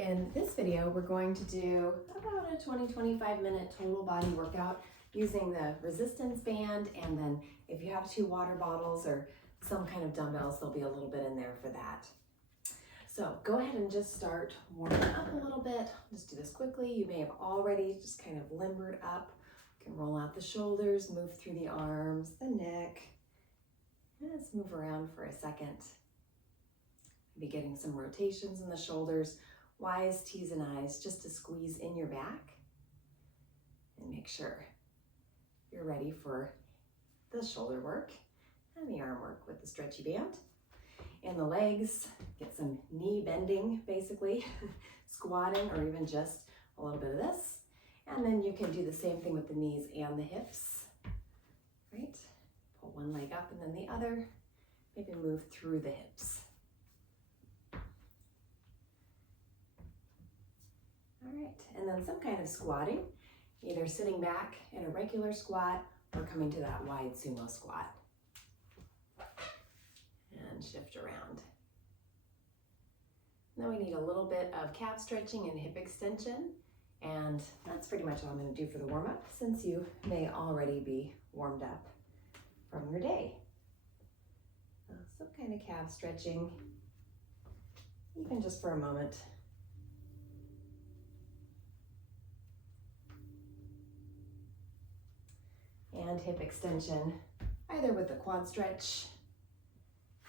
in this video, we're going to do about a 20-25 minute total body workout using the resistance band, and then if you have 2 water bottles or some kind of dumbbells, there'll be a little bit in there for that. So go ahead and just start warming up a little bit. Just do this quickly. You may have already just kind of limbered up. You can roll out the shoulders, move through the arms, the neck. Let's move around for a second. Be getting some rotations in the shoulders, Y's, T's, and I's, just to squeeze in your back and make sure you're ready for the shoulder work and the arm work with the stretchy band. And the legs, get some knee bending, basically, squatting, or even just a little bit of this. And then you can do the same thing with the knees and the hips, right? Pull one leg up and then the other, maybe move through the hips. All right, and then some kind of squatting, either sitting back in a regular squat or coming to that wide sumo squat. And shift around. Now we need a little bit of calf stretching and hip extension, and that's pretty much all I'm going to do for the warm-up, since you may already be warmed up from your day. Some kind of calf stretching, even just for a moment. And hip extension, either with a quad stretch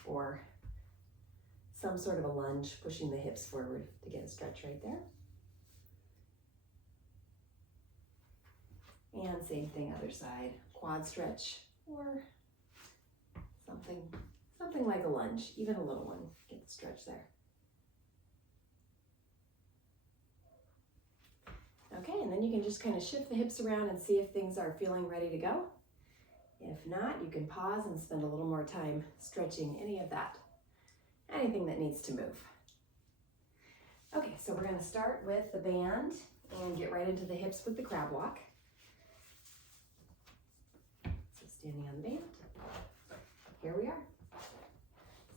or some sort of a lunge, pushing the hips forward to get a stretch right there. And same thing, other side, quad stretch or something like a lunge, even a little one, get the stretch there. Okay, and then you can just kind of shift the hips around and see if things are feeling ready to go. If not, you can pause and spend a little more time stretching anything that needs to move. Okay, so we're going to start with the band and get right into the hips with the crab walk. So standing on the band, here we are.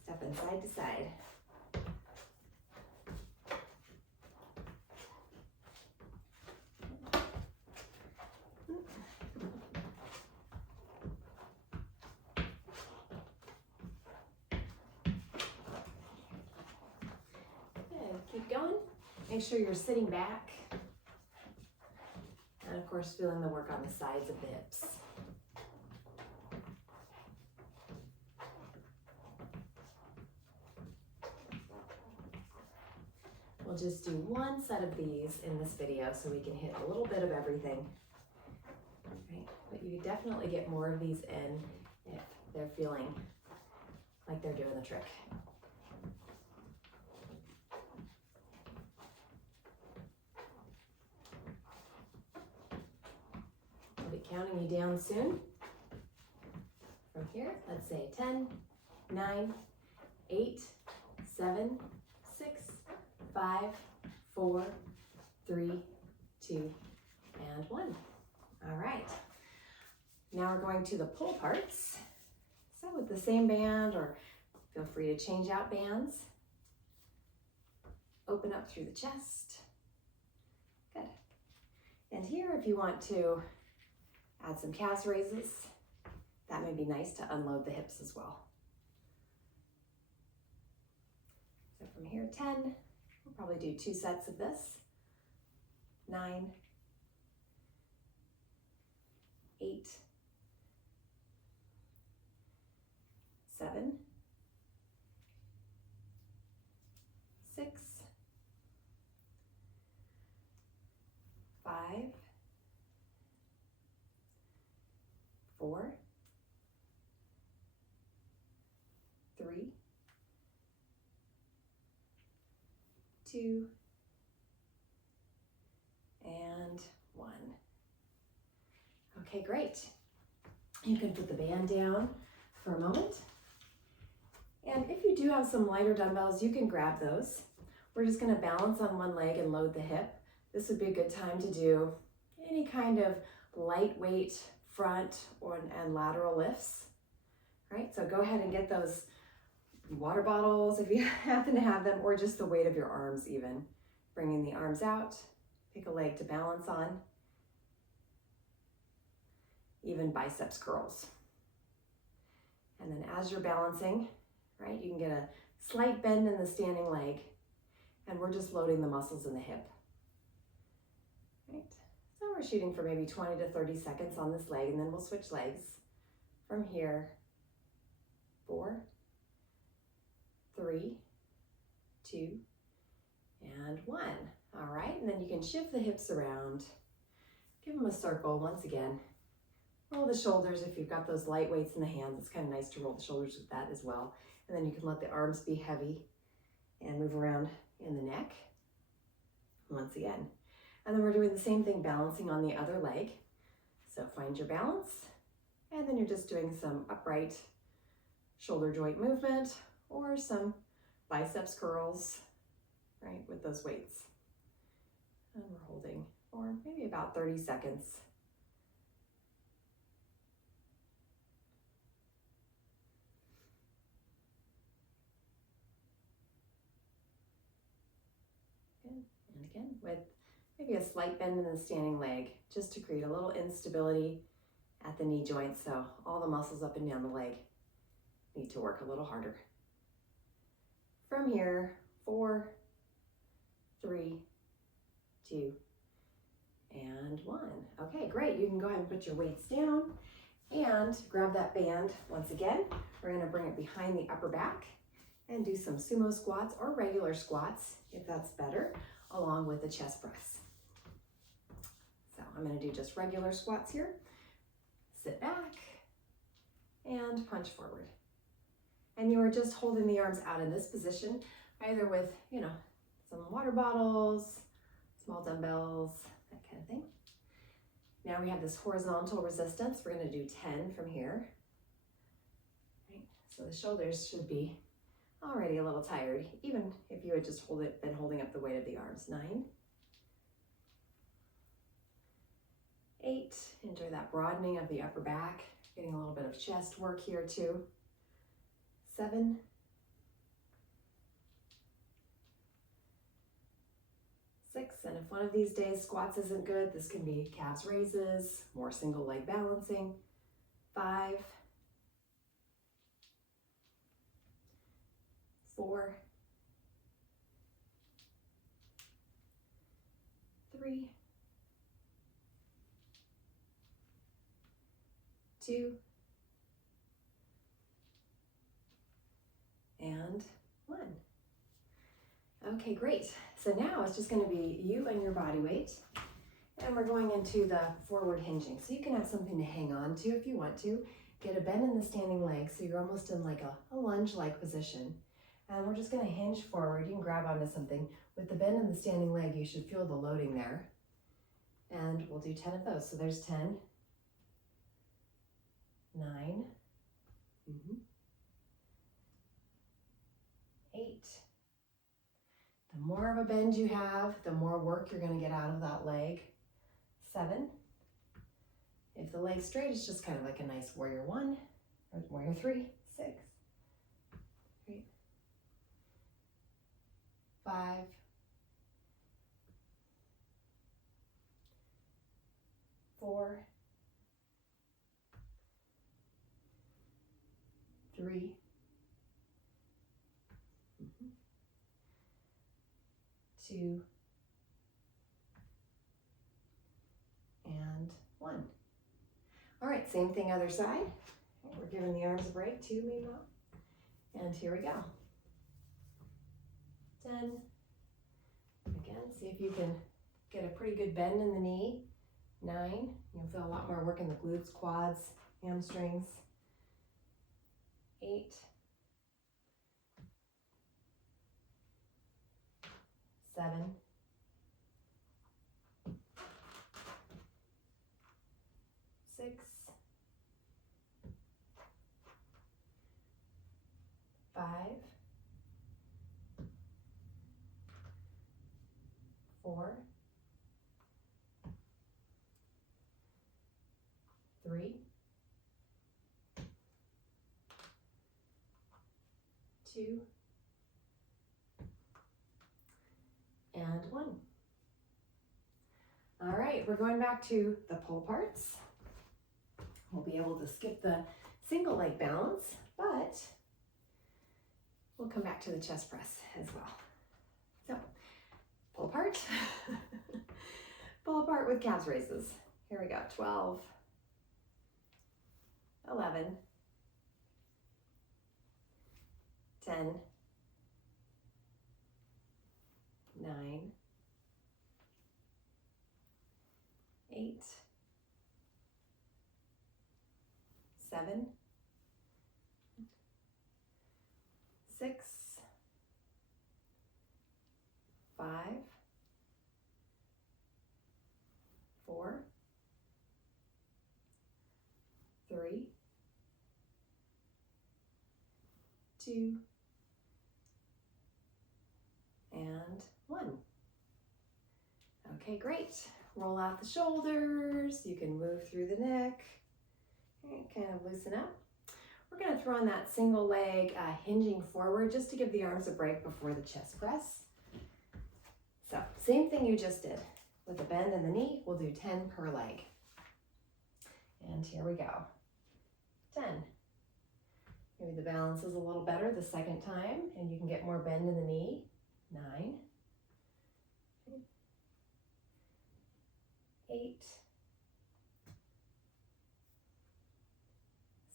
Stepping side to side. Keep going. Make sure you're sitting back. And of course, feeling the work on the sides of the hips. We'll just do one set of these in this video so we can hit a little bit of everything. Right? But you definitely get more of these in if they're feeling like they're doing the trick. Counting you down soon. From here, let's say 10, 9, 8, 7, 6, 5, 4, 3, 2, and 1. All right. Now we're going to the pull parts. So with the same band, or feel free to change out bands. Open up through the chest. Good. And here, if you want to add some calf raises, that may be nice to unload the hips as well. So from here, 10, we'll probably do 2 sets of this. 9, 8, 7, 6, 5, 4, 3, 2, and 1. Okay, great. You can put the band down for a moment. And if you do have some lighter dumbbells, you can grab those. We're just going to balance on one leg and load the hip. This would be a good time to do any kind of lightweight front and lateral lifts. Right, so go ahead and get those water bottles if you happen to have them, or just the weight of your arms even. bringing the arms out, pick a leg to balance on, even biceps curls. And then as you're balancing, right, you can get a slight bend in the standing leg, and we're just loading the muscles in the hip. Right, so we're shooting for maybe 20 to 30 seconds on this leg, and then we'll switch legs from here. 4, 3, 2, and 1. All right, and then you can shift the hips around, give them a circle once again. Roll the shoulders if you've got those light weights in the hands. It's kind of nice to roll the shoulders with that as well. And then you can let the arms be heavy and move around in the neck once again. And then we're doing the same thing, balancing on the other leg. So find your balance, and then you're just doing some upright shoulder joint movement or some biceps curls, right, with those weights. And we're holding for maybe about 30 seconds. And again, with maybe a slight bend in the standing leg, just to create a little instability at the knee joint, so all the muscles up and down the leg need to work a little harder. From here, 4, 3, 2, and 1. Okay, great. You can go ahead and put your weights down and grab that band once again. We're going to bring it behind the upper back and do some sumo squats or regular squats, if that's better, along with a chest press. So I'm going to do just regular squats here. Sit back and punch forward. And you are just holding the arms out in this position, either with, some water bottles, small dumbbells, that kind of thing. Now we have this horizontal resistance. We're going to do 10 from here. Right? So the shoulders should be already a little tired, even if you had just been holding up the weight of the arms. 9, 8, enjoy that broadening of the upper back, getting a little bit of chest work here too. 7, 6, and if one of these days squats isn't good, this can be calves raises, more single leg balancing. 5, 4, 3, 2, and 1. Okay, great. So now it's just going to be you and your body weight, and we're going into the forward hinging. So you can have something to hang on to if you want to. Get a bend in the standing leg, so you're almost in like a lunge-like position. And we're just going to hinge forward. You can grab onto something. With the bend in the standing leg, you should feel the loading there. And we'll do 10 of those. So there's 10, 9, 8. The more of a bend you have, the more work you're going to get out of that leg. 7. If the leg's straight, it's just kind of like a nice warrior 1 or warrior 3. 6. 5, 4, 3, 2, and 1. All right, same thing other side. We're giving the arms a break too, meanwhile. And here we go. 10. Again, see if you can get a pretty good bend in the knee. 9. You'll feel a lot more work in the glutes, quads, hamstrings. 8. 7. 6. 5. 4. 3. 2. And 1. right, we're going back to the pull parts. We'll be able to skip the single leg balance, but we'll come back to the chest press as well. So, pull apart, pull apart with calves raises. Here we go, 12, 11, 10, 9, 8, 7, 6, 5, 4, 3, 2, and 1. Okay, great. Roll out the shoulders. You can move through the neck. Okay, kind of loosen up. We're going to throw in that single leg hinging forward just to give the arms a break before the chest press. So, same thing you just did. With a bend in the knee, we'll do 10 per leg. And here we go. 10. Maybe the balance is a little better the second time, and you can get more bend in the knee. 9. 8.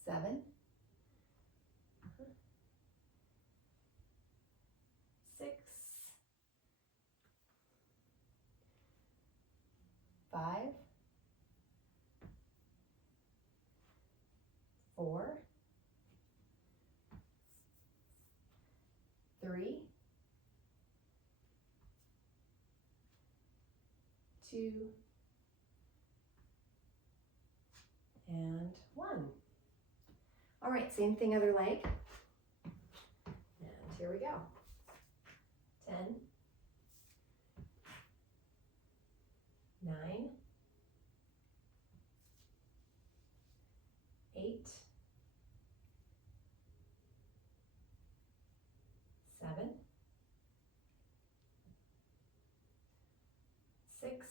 7. 6. 5. 4. 3. 2. And 1. All right, same thing, other leg. And here we go. 10, 9, 8, 7, 6,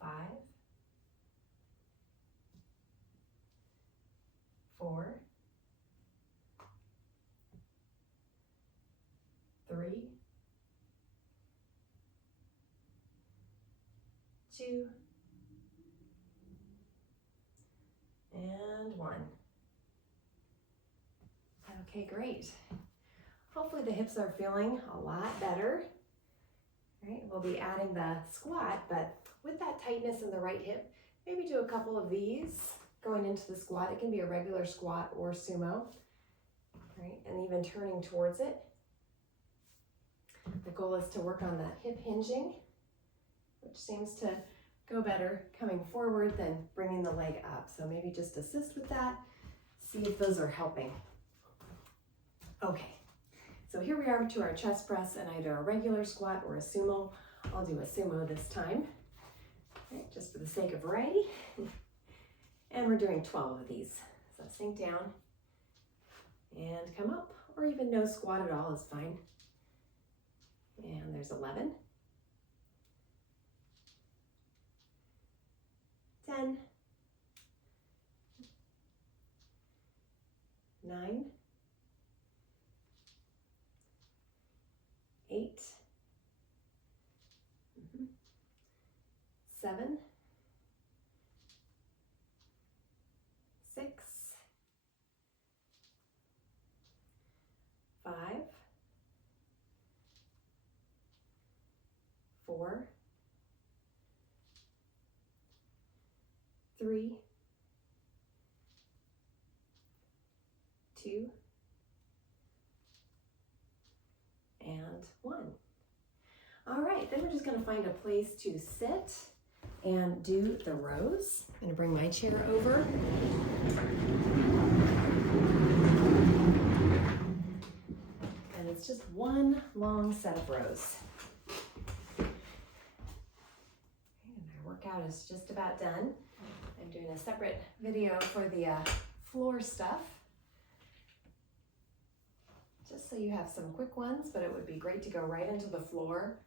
5, 4, 3, 2, and 1. Okay, great. Hopefully the hips are feeling a lot better. All right, we'll be adding the squat, but with that tightness in the right hip, maybe do a couple of these going into the squat. It can be a regular squat or sumo, right? And even turning towards it. The goal is to work on that hip hinging, which seems to go better coming forward than bringing the leg up. So maybe just assist with that, see if those are helping. Okay, so here we are to our chest press and either a regular squat or a sumo. I'll do a sumo this time, right, just for the sake of variety. And we're doing 12 of these. So sink down and come up, or even no squat at all is fine. And there's 11, 10, 9, 8, 7, 6, 5, 4, 3, 2, and 1. All right, then we're just going to find a place to sit and do the rows. I'm going to bring my chair over. And it's just one long set of rows. And our workout is just about done. I'm doing a separate video for the floor stuff, just so you have some quick ones, but it would be great to go right into the floor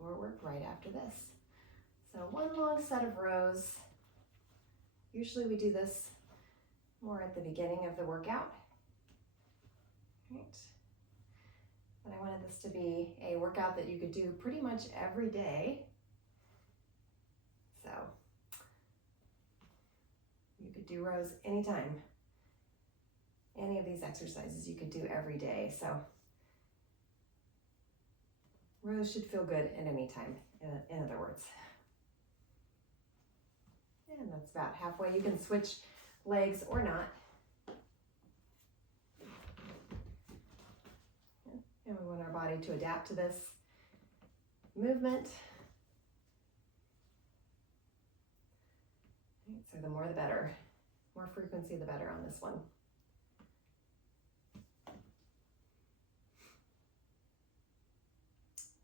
floor work right after this. So one long set of rows. Usually we do this more at the beginning of the workout. Right. But I wanted this to be a workout that you could do pretty much every day. So you could do rows anytime. Any of these exercises you could do every day. So rows should feel good at any time, in other words. And that's about halfway. You can switch legs or not. And we want our body to adapt to this movement. So the more the better. More frequency the better on this one.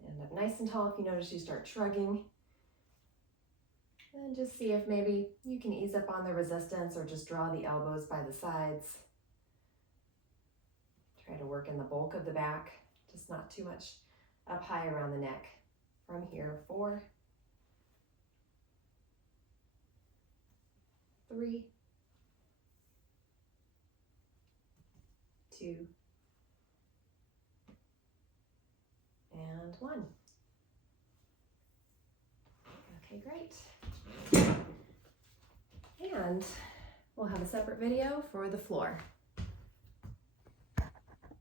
End up nice and tall if you notice you start shrugging. And just see if maybe you can ease up on the resistance or just draw the elbows by the sides. Try to work in the bulk of the back, just not too much up high around the neck. From here, 4, 3, 2, and 1. Okay, great. And we'll have a separate video for the floor.